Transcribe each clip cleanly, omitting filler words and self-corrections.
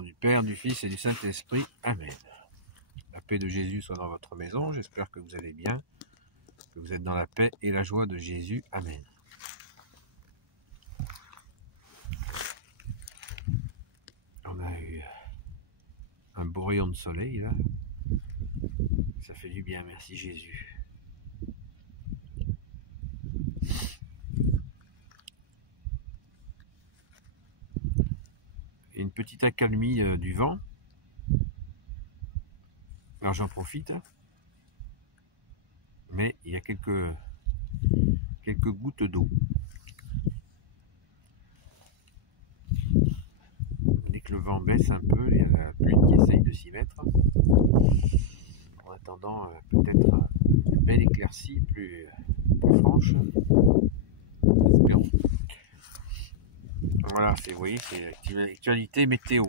nom du Père, du Fils et du Saint-Esprit. Amen. La paix de Jésus soit dans votre maison. J'espère que vous allez bien, que vous êtes dans la paix et la joie de Jésus. Amen. On a eu un beau rayon de soleil là. Ça fait du bien, merci Jésus. Et une petite accalmie du vent. Alors j'en profite. Mais il y a quelques gouttes d'eau. Dès que le vent baisse un peu, il y a la pluie qui essaye de s'y mettre. En attendant peut-être une belle éclaircie plus franche. Espérons. Voilà, vous voyez, c'est l'actualité météo.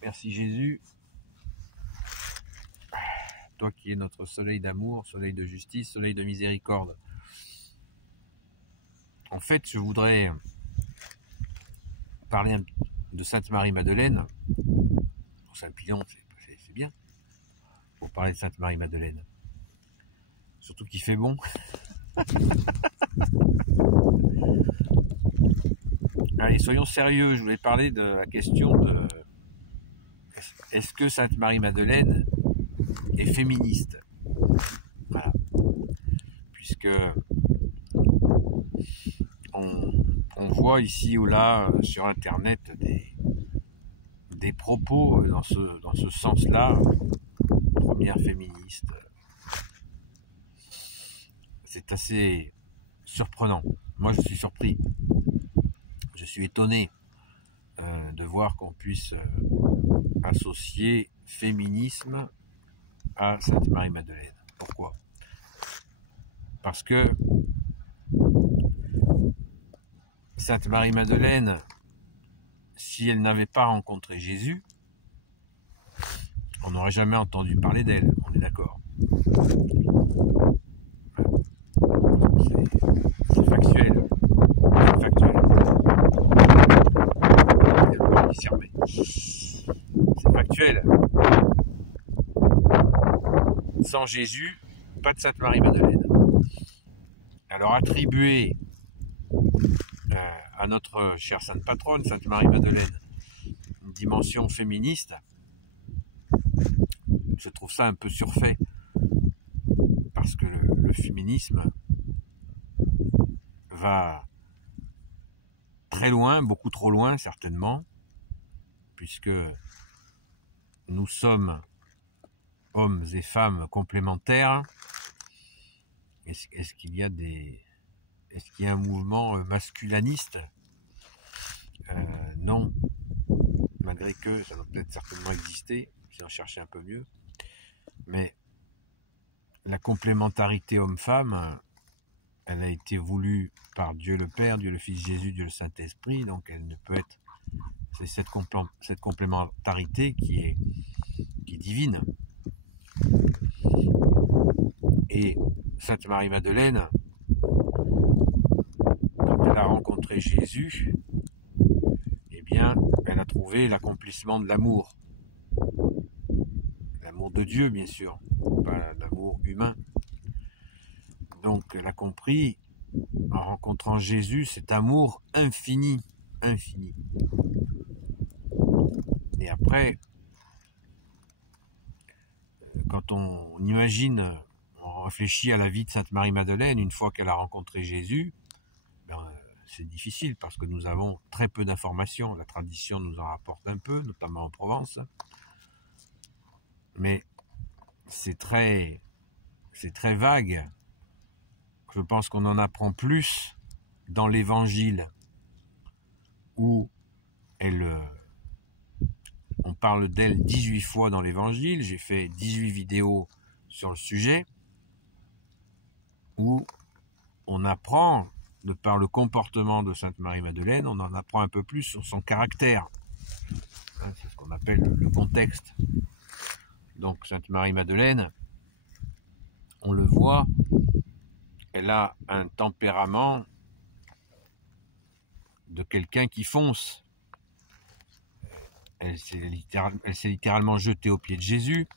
Merci Jésus. Toi qui es notre soleil d'amour, soleil de justice, soleil de miséricorde. En fait, je voudrais parler de Sainte Marie-Madeleine. Saint-Pilon, c'est bien. Pour parler de Sainte Marie-Madeleine. Surtout qu'il fait bon. Allez, soyons sérieux. Je voulais parler de la question de est-ce que Sainte Marie-Madeleine est féministe? Voilà. Puisque on voit ici ou là sur internet des propos dans ce sens-là, première féministe. C'est assez surprenant. Moi, je suis surpris. Je suis étonné de voir qu'on puisse associer féminisme à Sainte Marie-Madeleine. Pourquoi? Parce que Sainte Marie-Madeleine, si elle n'avait pas rencontré Jésus, on n'aurait jamais entendu parler d'elle, on est d'accord. C'est factuel. C'est factuel. C'est factuel. Sans Jésus, pas de Sainte Marie-Madeleine. Alors attribuer à notre chère Sainte Patronne, Sainte Marie-Madeleine, une dimension féministe, je trouve ça un peu surfait. Parce que le féminisme va très loin, beaucoup trop loin certainement, puisque nous sommes hommes et femmes complémentaires. Est-ce qu'il y a un mouvement masculiniste? Non, malgré que ça doit peut-être certainement exister, si on cherchait un peu mieux. Mais la complémentarité homme-femme, elle a été voulue par Dieu le Père, Dieu le Fils Jésus, Dieu le Saint-Esprit, donc elle ne peut être... C'est cette complémentarité qui est divine. Et Sainte Marie-Madeleine, quand elle a rencontré Jésus, eh bien, elle a trouvé l'accomplissement de l'amour. L'amour de Dieu, bien sûr, pas l'amour humain. Donc, elle a compris, en rencontrant Jésus, cet amour infini, infini. Et après, quand on imagine, on réfléchit à la vie de Sainte Marie-Madeleine, une fois qu'elle a rencontré Jésus, c'est difficile parce que nous avons très peu d'informations. La tradition nous en rapporte un peu, notamment en Provence. Mais c'est très vague. Je pense qu'on en apprend plus dans l'Évangile, où on parle d'elle 18 fois dans l'Évangile. J'ai fait 18 vidéos sur le sujet, où on apprend, de par le comportement de Sainte Marie-Madeleine, on en apprend un peu plus sur son caractère. C'est ce qu'on appelle le contexte. Donc Sainte Marie-Madeleine, on le voit, elle a un tempérament de quelqu'un qui fonce. elle s'est littéralement jetée aux pieds de Jésus.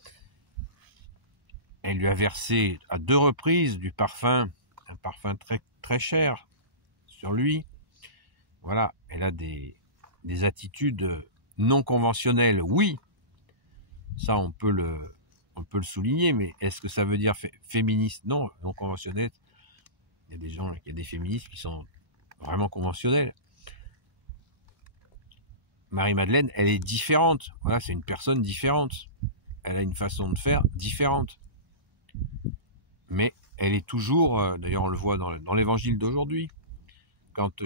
Elle lui a versé à 2 reprises du parfum, un parfum très, très cher sur lui. Voilà, elle a des attitudes non conventionnelles, oui, ça on peut le souligner, mais est-ce que ça veut dire féministe? Non, non conventionnelle. Il y a des féministes qui sont vraiment conventionnelles. Marie-Madeleine, elle est différente. Voilà, c'est une personne différente. Elle a une façon de faire différente. Mais elle est toujours, d'ailleurs on le voit dans l'évangile d'aujourd'hui, quand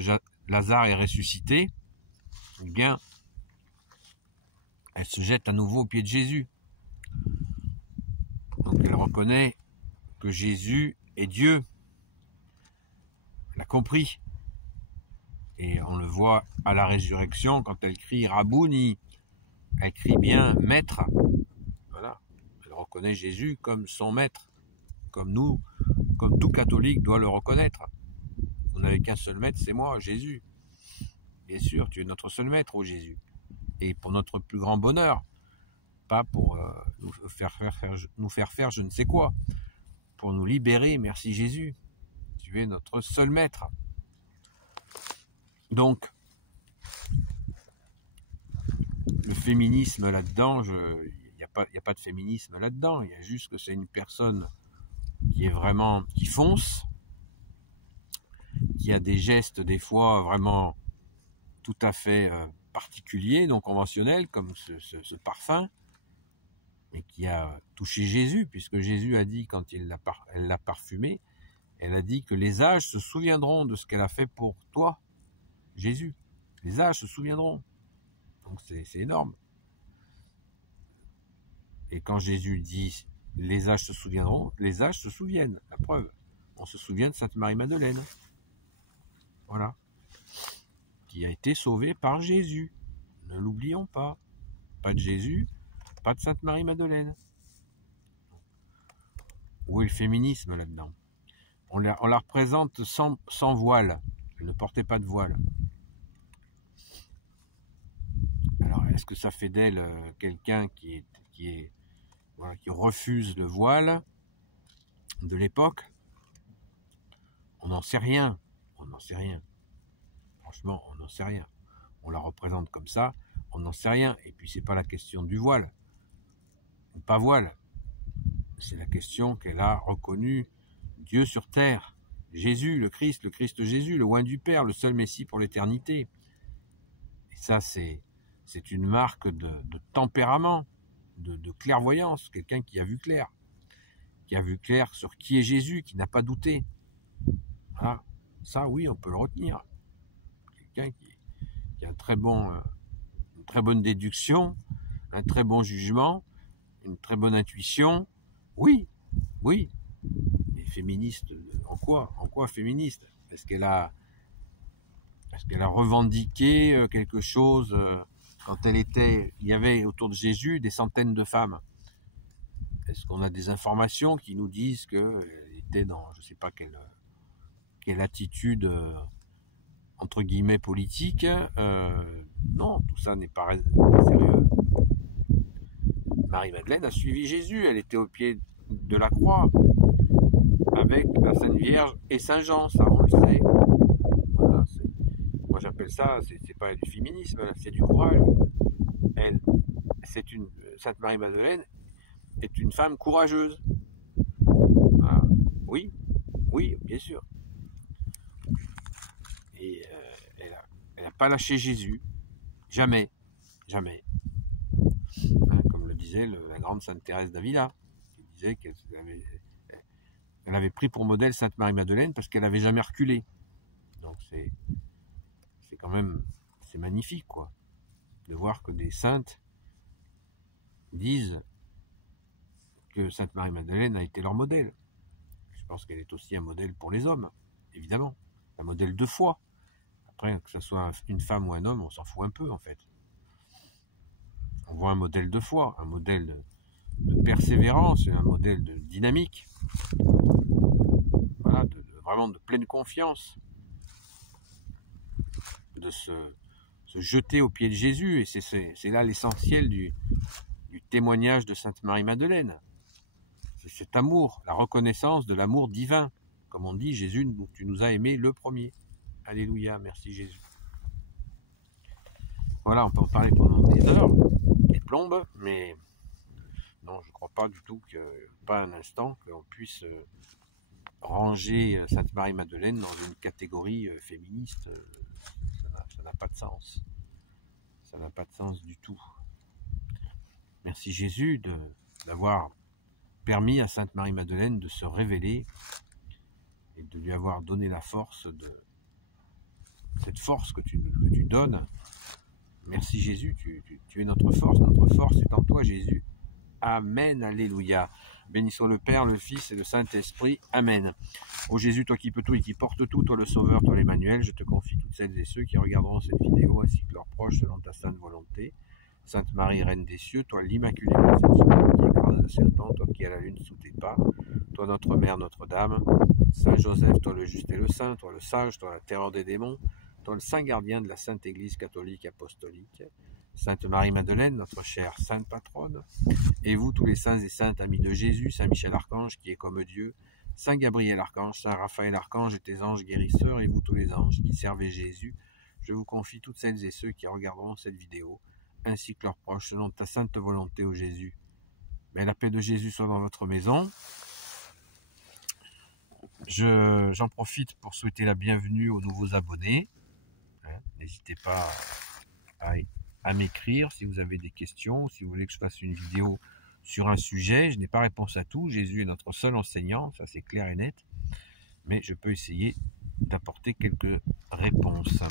Lazare est ressuscité, eh bien, elle se jette à nouveau aux pieds de Jésus. Donc elle reconnaît que Jésus est Dieu. Elle a compris. Et on le voit à la résurrection, quand elle crie Rabouni, elle crie bien Maître. Voilà. Elle reconnaît Jésus comme son Maître, comme nous, comme tout catholique doit le reconnaître. On n'avait qu'un seul Maître, c'est moi, Jésus. Bien sûr, tu es notre seul Maître, ô Jésus. Et pour notre plus grand bonheur, pas pour nous faire faire je ne sais quoi, pour nous libérer, merci Jésus. Tu es notre seul Maître. Donc, le féminisme là-dedans, il n'y a pas de féminisme là-dedans, il y a juste que c'est une personne qui est vraiment, qui fonce, qui a des gestes des fois vraiment tout à fait particuliers, non conventionnels, comme ce parfum, et qui a touché Jésus, puisque Jésus a dit, quand elle l'a parfumé, elle a dit que les âges se souviendront de ce qu'elle a fait pour toi, Jésus. Les âges se souviendront. Donc c'est énorme. Et quand Jésus dit les âges se souviendront, les âges se souviennent. La preuve, on se souvient de Sainte Marie-Madeleine. Voilà. Qui a été sauvée par Jésus. Ne l'oublions pas. Pas de Jésus, pas de Sainte Marie-Madeleine. Où est le féminisme là-dedans? On la représente sans voile. Elle ne portait pas de voile. Alors, est-ce que ça fait d'elle quelqu'un qui refuse le voile de l'époque? On n'en sait rien. On n'en sait rien. Franchement, on n'en sait rien. On la représente comme ça, on n'en sait rien. Et puis, c'est pas la question du voile. Ou pas voile. C'est la question qu'elle a reconnu Dieu sur terre. Jésus, le Christ Jésus, le oint du Père, le seul Messie pour l'éternité. Et ça, c'est une marque de tempérament, de clairvoyance, quelqu'un qui a vu clair sur qui est Jésus, qui n'a pas douté. Voilà. Ça, oui, on peut le retenir. Quelqu'un qui a une très bonne déduction, un très bon jugement, une très bonne intuition. Oui. Mais féministe, en quoi? En quoi féministe? Est-ce qu'elle a revendiqué quelque chose quand il y avait autour de Jésus des centaines de femmes? Est-ce qu'on a des informations qui nous disent qu'elle était dans, je ne sais pas quelle attitude entre guillemets politique? Non, tout ça n'est pas sérieux. Marie-Madeleine a suivi Jésus, elle était au pied de la croix avec la Sainte Vierge et Saint Jean, ça on le sait. Voilà, moi j'appelle ça, c'est pas du féminisme, c'est du courage. Sainte Marie-Madeleine est une femme courageuse. Voilà. Oui, bien sûr. Et elle n'a pas lâché Jésus, jamais. Comme le disait la grande Sainte Thérèse d'Avila, qui disait qu'elle avait pris pour modèle Sainte Marie-Madeleine parce qu'elle n'avait jamais reculé. Donc c'est quand même, c'est magnifique, quoi, de voir que des saintes disent que Sainte Marie-Madeleine a été leur modèle. Je pense qu'elle est aussi un modèle pour les hommes, évidemment, un modèle de foi. Après, que ce soit une femme ou un homme, on s'en fout un peu, en fait. On voit un modèle de foi, un modèle de persévérance, un modèle de dynamique. Voilà, vraiment de pleine confiance de ce se jeter aux pieds de Jésus. Et c'est là l'essentiel du témoignage de Sainte Marie-Madeleine. C'est cet amour, la reconnaissance de l'amour divin. Comme on dit, Jésus, tu nous as aimés le premier. Alléluia, merci Jésus. Voilà, on peut en parler pendant des heures, des plombes, mais non, je ne crois pas du tout, pas un instant, qu'on puisse ranger Sainte Marie-Madeleine dans une catégorie féministe. Ça n'a pas de sens. Ça n'a pas de sens du tout. Merci Jésus d'avoir permis à Sainte Marie-Madeleine de se révéler et de lui avoir donné la force, cette force que tu donnes. Merci Jésus, tu es notre force est en toi Jésus. Amen, alléluia. Bénissons le Père, le Fils et le Saint-Esprit. Amen. Ô Jésus, toi qui peux tout et qui portes tout, toi le Sauveur, toi l'Emmanuel, je te confie toutes celles et ceux qui regarderont cette vidéo ainsi que leurs proches selon ta sainte volonté. Sainte Marie, Reine des cieux, toi l'Immaculée Conception, qui écrase le serpent, toi qui as la lune sous tes pas, toi notre Mère, Notre-Dame, Saint Joseph, toi le juste et le saint, toi le sage, toi la terreur des démons, toi le saint gardien de la Sainte Église catholique apostolique, Sainte Marie-Madeleine, notre chère Sainte Patronne, et vous tous les saints et saintes amis de Jésus, Saint Michel Archange qui est comme Dieu, Saint Gabriel Archange, Saint Raphaël Archange et tes anges guérisseurs, et vous tous les anges qui servez Jésus, je vous confie toutes celles et ceux qui regarderont cette vidéo, ainsi que leurs proches, selon ta sainte volonté, ô Jésus. Mais la paix de Jésus soit dans votre maison. J'en profite pour souhaiter la bienvenue aux nouveaux abonnés. N'hésitez pas à m'écrire si vous avez des questions, si vous voulez que je fasse une vidéo sur un sujet. Je n'ai pas réponse à tout. Jésus est notre seul enseignant, ça c'est clair et net. Mais je peux essayer d'apporter quelques réponses.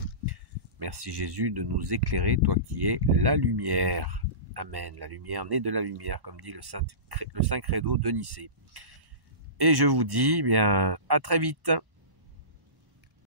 Merci Jésus de nous éclairer, toi qui es la lumière. Amen. La lumière née de la lumière, comme dit le Saint Credo de Nicée. Et je vous dis, bien, à très vite.